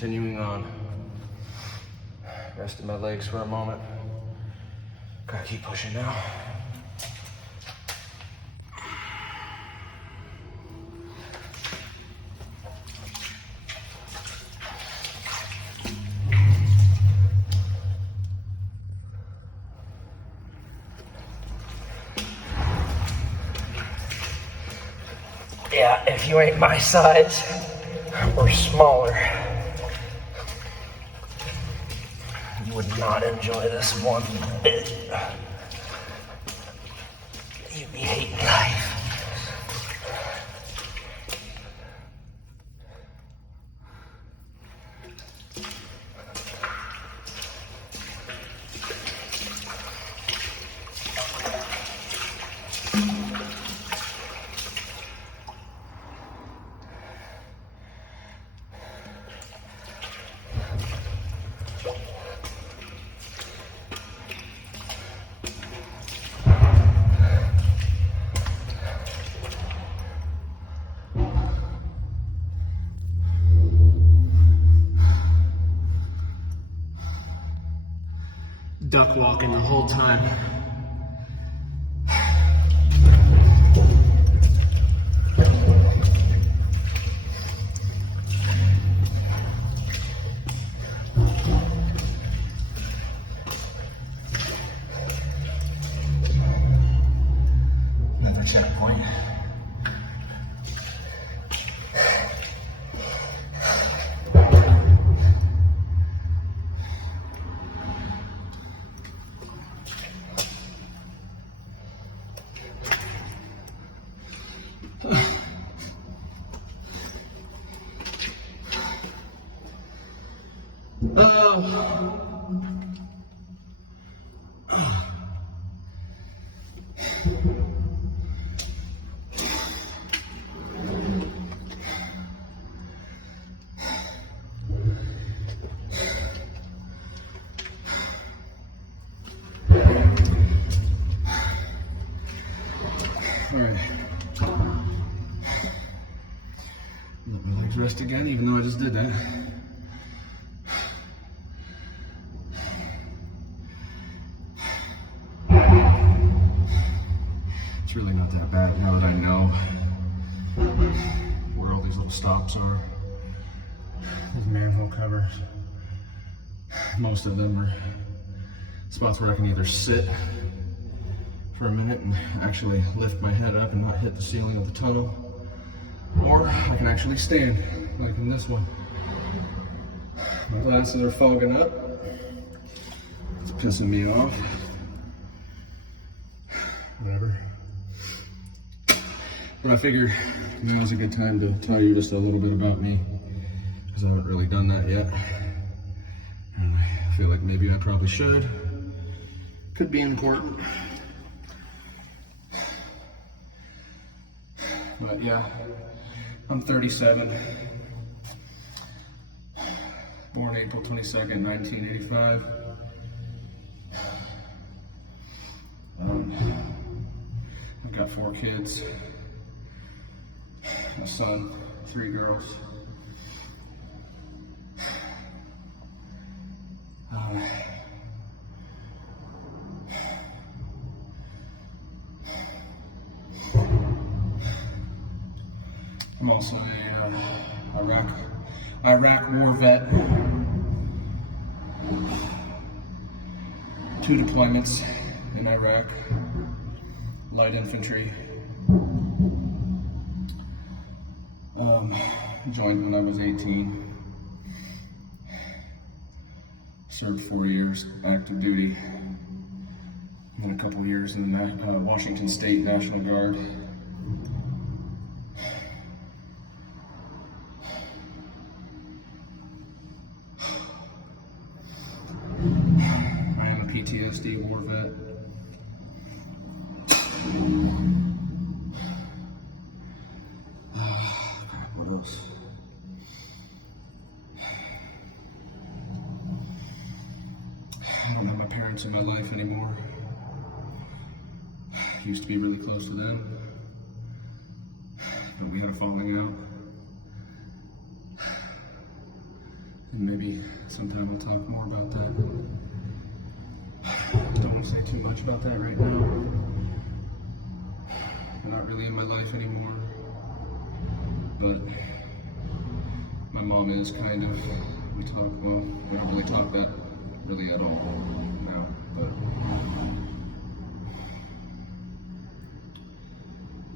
continuing on. Rested my legs for a moment. Gotta keep pushing now. Yeah, if you ain't my size or smaller, you would not enjoy this one bit. You'd be hating life. Duck walking the whole time. Another checkpoint. All right. Let my legs rest again, even though I just did that. It's really not that bad now that I know where all these little stops are. These manhole covers. Most of them are spots where I can either sit for a minute and actually lift my head up and not hit the ceiling of the tunnel, or I can actually stand, like in this one. My glasses are fogging up. It's pissing me off. Whatever. But I figured now is a good time to tell you just a little bit about me, because I haven't really done that yet. And I feel like maybe I probably should. Could be important. But yeah, I'm 37. Born April 22nd, 1985. I've got 4 kids. A son, 3 girls. I'm also a Iraq war vet. 2 deployments in Iraq, light infantry. Joined when I was 18. Served 4 years active duty. And a couple years in the Washington State National Guard. I am a PTSD war vet. What else? I don't have my parents in my life anymore. Used to be really close to them, but we had a falling out. And maybe sometime we'll talk more about that. Don't want to say too much about that right now. They're not really in my life anymore. But my mom is kind of, we don't really talk that really at all now.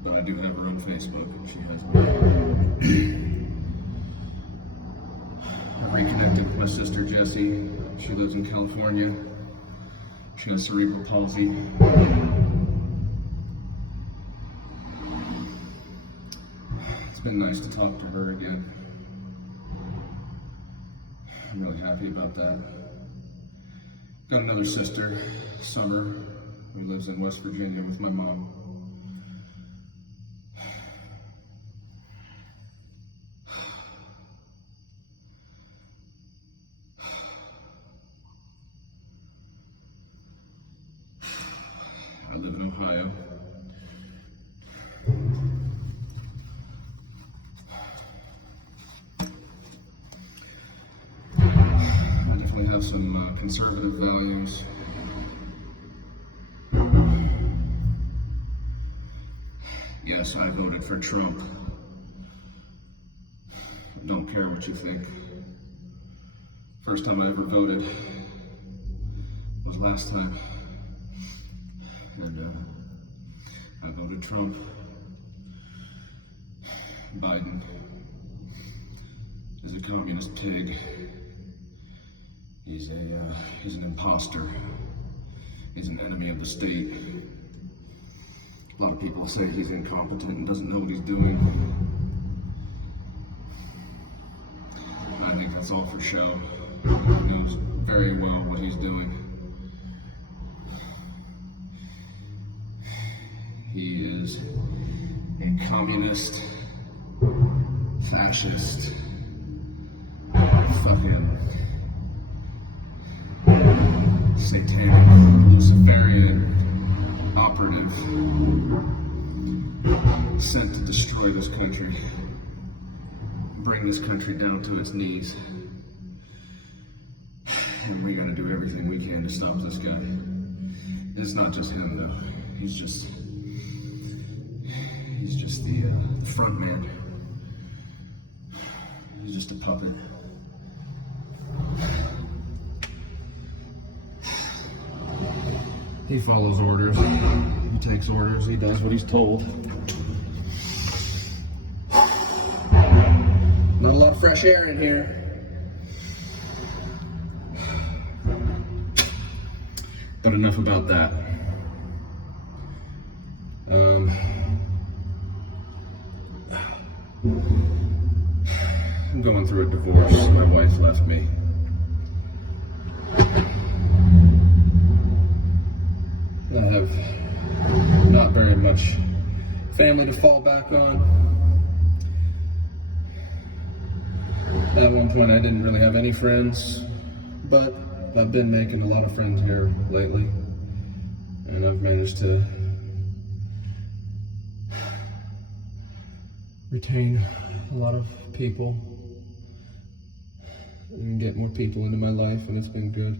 But I do have her on Facebook, and she has me. I reconnected with my sister Jessie. She lives in California. She has cerebral palsy. It's been nice to talk to her again. I'm really happy about that. Got another sister, Summer, who lives in West Virginia with my mom. I live in Ohio. I definitely have some conservative values. Yes, I voted for Trump. Don't care what you think. First time I ever voted was last time. And I voted Trump. Biden is a communist pig. He's an imposter. He's an enemy of the state. A lot of people say he's incompetent and doesn't know what he's doing. I think that's all for show. He knows very well what he's doing. He is a communist, fascist, fucking satanic, Luciferian operative sent to destroy this country, bring this country down to its knees. And we gotta do everything we can to stop this guy. It's not just him though. He's just the front man. He's just a puppet. He follows orders. He takes orders. He does what he's told. Not a lot of fresh air in here. But enough about that. I'm going through a divorce. My wife left me. I have not very much family to fall back on. At one point I didn't really have any friends, but I've been making a lot of friends here lately, and I've managed to retain a lot of people and get more people into my life, and it's been good.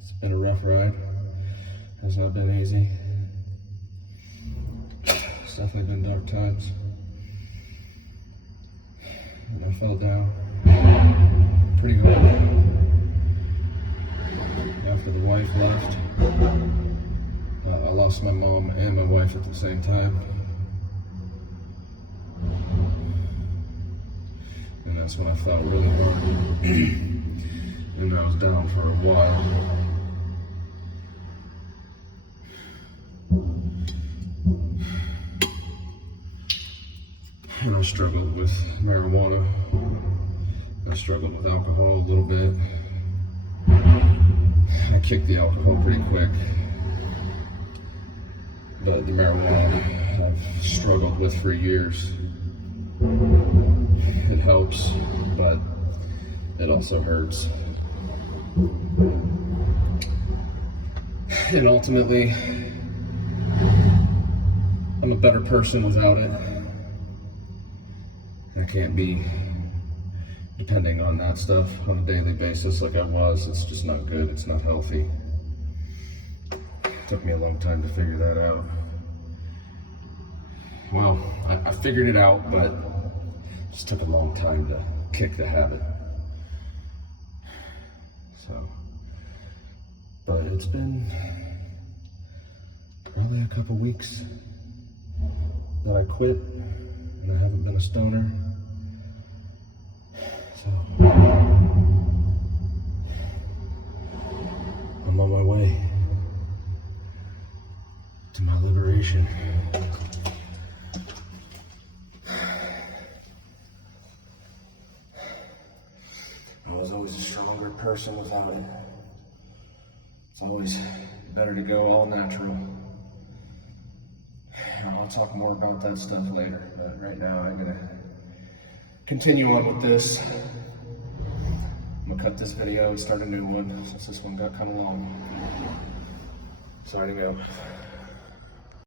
It's been a rough ride. It's not been easy. It's definitely been dark times. And I fell down pretty good after the wife left. I lost my mom and my wife at the same time. And that's when I felt really hard. And I was down for a while. And I struggled with marijuana. I struggled with alcohol a little bit. I kicked the alcohol pretty quick. But the marijuana I've struggled with for years. It helps, but it also hurts. And ultimately, I'm I'm a better person without it. I can't be depending on that stuff on a daily basis like I was. It's just not good. It's not healthy. It took me a long time to figure that out. Well, I figured it out, but it just took a long time to kick the habit. So, but it's been probably a couple weeks that I quit, and I haven't been a stoner. So, I'm on my way to my liberation. I was always a stronger person without it. It's always better to go all natural. I'll talk more about that stuff later, but right now I'm gonna continue on with this. I'm gonna cut this video and start a new one since this one got kind of long. Signing out.